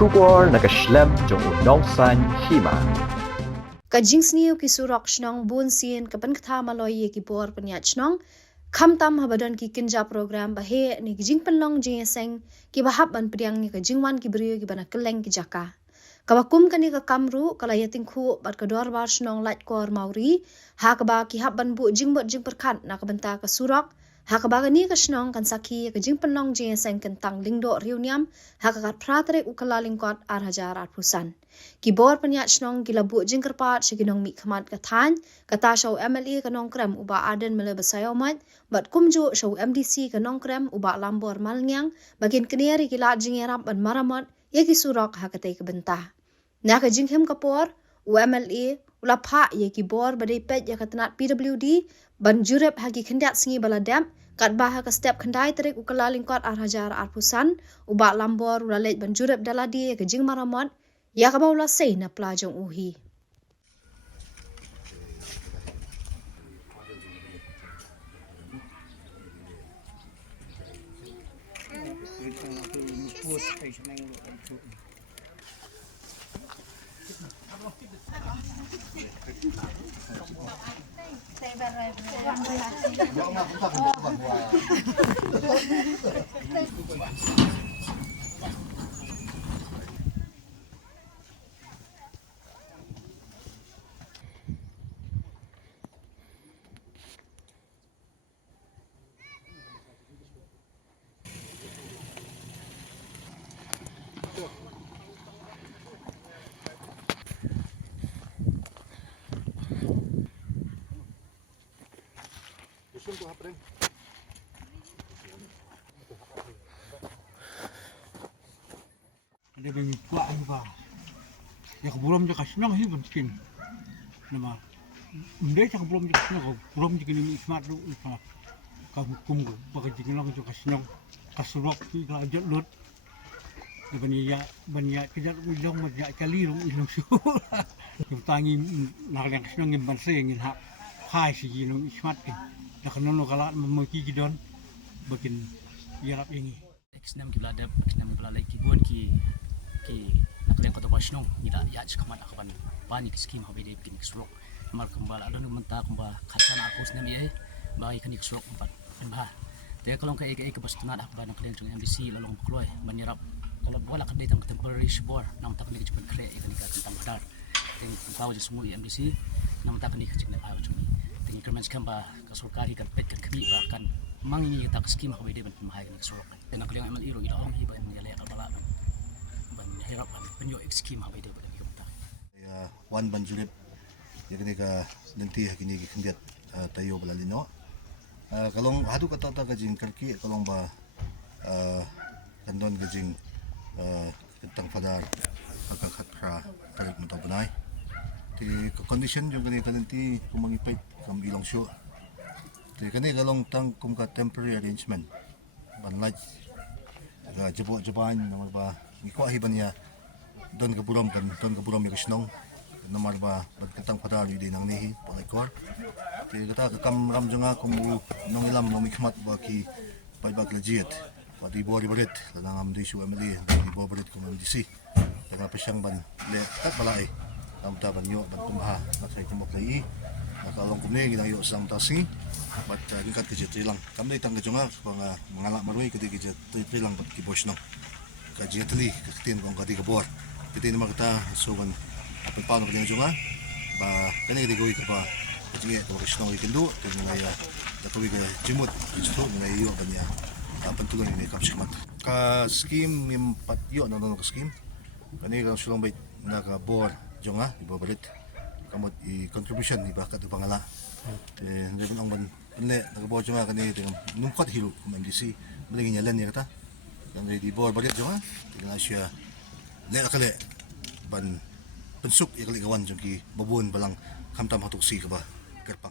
Shubor nakaslem jong unongsan hima. Kajing sniu ki surok shnong bun sien kapan kथा maloi ye ki bor panyat shnong kham tam habadon ki kinja program bahe ni kijing penlong jing seng ki bahap ban priang ni kajing wan ki brio ki bana keleng ki jaka kawakum kani ka kamru kala yating khu bat ka dor bar shnong lat kor mauri ha ka ba ki hab ban bu jing bot jing perkhat na ka banta ka surok ha ka ba ni ka shnong kan sakhi ka jing penlong jing seng kan tang lingdo riuniam ha ka kat pratre ukala lingkot ar hajar ar pusan ki bor panyat shnong ki labu jing kerpat shiginong mi khamat ka than kata show MLA ka nong krem uba aden mele basayomat bat kumju show MDC ka nong krem uba lambor malngyang bagin keniari ki la jing yarap ban maramot ye ki surok ha ka te ka benta na ka jing hem kapor UMLA ula pha ye ki bor badai pet ya katanat PWD ban jurep ha ki khendat singi baladam kat bah ka step khandai terik ukala lingkot ar hajar ar pusan uba lambor ula let ban jurep daladi ka jing maramot ya ka baula sei na plajong uhi Ada yang tua juga. Ya belum je kasih sih penting. Nama, undai cak belum je kasih belum je kini smart lu apa. Kamu kumgu, bagai je kini je kasih kasurok tu kalau ajak lut. Bania tidak ujung macam kali lu ilmu suh. Kita tangi nak yang kasih ngin banse ngin hak hai si lu smart kan. Nak nono kalau memaki kidon, bagian yarap ini. Eksnam kibla adab, eksnam kibla lagi kibuan ki nakalian kota Bashnong ila ya chkamat akaban pani skim habi de bikin surok mal kembal adon menta kembal khatana aku snam ye bai kan surok empat bah te kalong ka ke bastuna akaban nakalian jong MDC lalong kloy manirap kalau wala ka date ang temporary shibor nam tak ni jepun kre kan ka tentang badar ting tawo je semua MDC nam tak ni kecik na ayo jong ting increments kamba ka surkari kan pet kan kami bahkan mangi tak skim habi de ban mahai kan surok nakalian MLE ro ila ong hiba yang yale kalbala hirap penyo skim habai de bagi kita ya wan banjurip ya kini ka nanti kini kendiat tayo balalino kalong hadu kata ta kajing karki kalong ba kandon kajing tentang padar kakakatra tarik mo tabanay ti condition yung kani kananti kumangipait kam ilong syo ti kani kalong tang kum ka temporary arrangement banlaj jubuan naman ba ikuha hiban niya don kaburam ya kasnong namar ba bagkatang padari din ang nihi palekor ti kata kamram janga kung nong ilam no mikmat ba ki paibag legit pati bori barit lanang amdi su MLA di bori barit kung MDC kaya pa siyang ban le tak balai am taban yo ban kumha nasay kumaklai nakalong kumne ginayo sang tasi bat gikat kejit lang kamne tang kajunga kung mangala marui kedi kejit lang bat ki bosno kajiatli kakitin kong kati kabor kitin naman kita sugan apin paano ka din nga ba kani kati gawin ka pa kasi nga kung kasino ng ikindu kaya nga datuwi ka jimut gusto nga iyo ba niya pantulan ni kapsikmat ka scheme yung patyo ano ka scheme kani ka sulong bait na ka bor nga ibabalit kamot i-contribution iba ka ito pangala hindi ko lang ban panle nagabor nga kani nungkat hilo kung MDC malingin niya lan niya kata dan di bawah balik juga dengan Asia lek kale ban pensuk ya kali kawan jong ki babon balang kamtam hatuk si ka ba kerpang